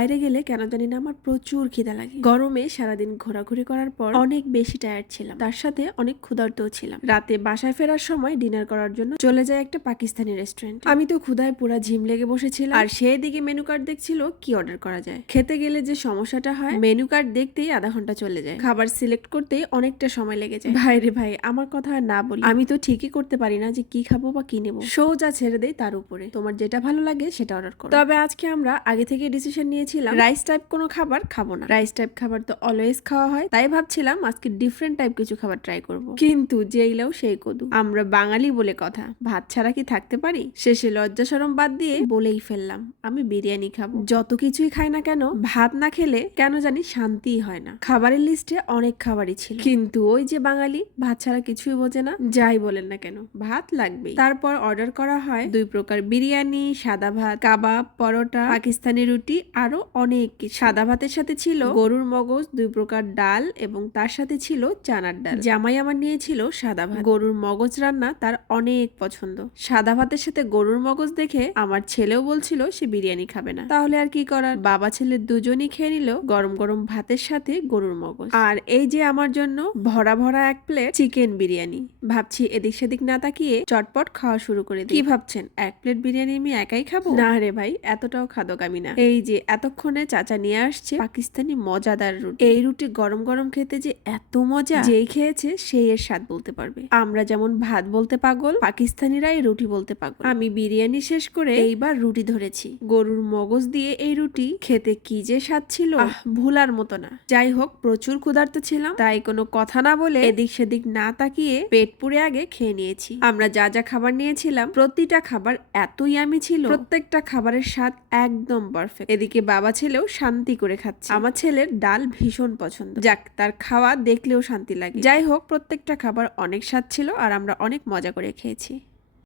বাইরে গেলে কেন জানি না আমার প্রচুর খিদা লাগে। গরমে সারাদিন ঘোরাঘুরি করার পর অনেক বেশি টায়ার্ড ছিলাম। তার সাথে অনেক ক্ষুধার্তও ছিলাম। রাতে বাসায় ফেরার সময় ডিনার করার জন্য চলে যায় একটা পাকিস্তানি রেস্টুরেন্ট আমি তো ক্ষুধায় পুরা ঝিম লেগে বসেছিলাম। আর সেই দিকে মেনু কার্ড দেখছিল কি অর্ডার করা যায়। খেতে গেলে যে সমস্যাটা হয় মেনু কার্ড দেখতেই আধা ঘণ্টা চলে যায়। খাবার সিলেক্ট করতে অনেকটা সময় লেগে যায়। ভাই রে ভাই, আমার কথা না বলি। আমি তো ঠিকই করতে পারি না যে কি খাব বা কি নেব। সোজা ছেড়ে দেই তার উপরে। তোমার যেটা ভালো লাগে সেটা অর্ডার করো। তবে আজকে আমরা আগে থেকে ডিসিশন নিয়েছিলাম রাইস টাইপ কোনো খাবার খাব না। রাইস টাইপ খাবার তো অলওয়েজ খাওয়া হয়। তাই ভাবছিলাম আজকে ডিফারেন্ট টাইপ কিছু খাবার ট্রাই করব। কিন্তু যেইলাও সেই কদু। আমরা বাঙালি বলে কথা। ভাত ছাড়া কি থাকতে পারি? শেষে লজ্জা সরম বাদ দিয়ে বলেই ফেললাম আমি বিরিয়ানি খাব। যত কিছুই খাই না কেন ভাত না খেলে কেন জানি শান্তিই হয় না। খাবারের লিস্টে অনেক খাবারই ছিল। কিন্তু ওই যে বাঙালি ভাত ছাড়া কিছুই বোঝে না। যাই বলেন না কেন ভাত লাগবে তারপর অর্ডার করা হয় দুই প্রকার বিরিয়ানি সাদা ভাত কাবাব পরোটা পাকিস্তানি রুটি আরও অনেক সাদা ভাতের সাথে ছিল গরুর মগজ, দুই প্রকার ডাল এবং তার সাথে ছিল চানার ডাল। জামাই আমার নিয়েছিল সাদা ভাত। গরুর মগজ রান্না তার অনেক পছন্দ। সাদা ভাতের সাথে গরুর মগজ দেখে আমার ছেলেও বলছিল সে বিরিয়ানি খাবে না। তাহলে আর কি করার? বাবা ছেলে দুজনই খেয়ে নিল গরম গরম ভাতের সাথে গরুর মগজ। আর এই যে আমার জন্য ভরা ভরা এক প্লেট চিকেন বিরিয়ানি। ভাবছি এদিক সেদিক না তাকিয়ে চটপট খাওয়া শুরু করে কি ভাবছেন? এক প্লেট বিরিয়ানি আমি একাই খাব? না রে ভাই, এতটাও খাদক আমি না। এই যে এতক্ষণে চাচা নিয়ে আসছে পাকিস্তানি মজাদার রুটি। এই রুটি গরম গরম খেতে যে এত মজা যেই খেয়েছে সেই এর স্বাদ বলতে পারবে। আমরা যেমন ভাত বলতে পাগল পাকিস্তানিরা এই রুটি বলতে পাগল। আমি বিরিয়ানি শেষ করে এইবার রুটি ধরেছি। গরুর মগজ দিয়ে এই রুটি খেতে কি যে স্বাদ ছিল আহ, ভুলার মতো না। যাই হোক প্রচুর ক্ষুধার্ত ছিলাম তাই কোনো কথা না বলে এদিক সেদিক না তাকিয়ে পেট পুড়ে আগে খেয়ে নিয়েছি। আমরা যা যা খাবার নিয়েছিলাম প্রতিটা খাবার এতই আমি ছিল প্রত্যেকটা খাবারের স্বাদ একদম পারফেক্ট এদিকে বাবা ছেলেও শান্তি করে খাচ্ছে। আমার ছেলের ডাল ভীষণ পছন্দ। যাক তার খাওয়া দেখলেও শান্তি লাগে। যাই হোক প্রত্যেকটা খাবার অনেক স্বাদ ছিল আর আমরা অনেক মজা করে খেয়েছি।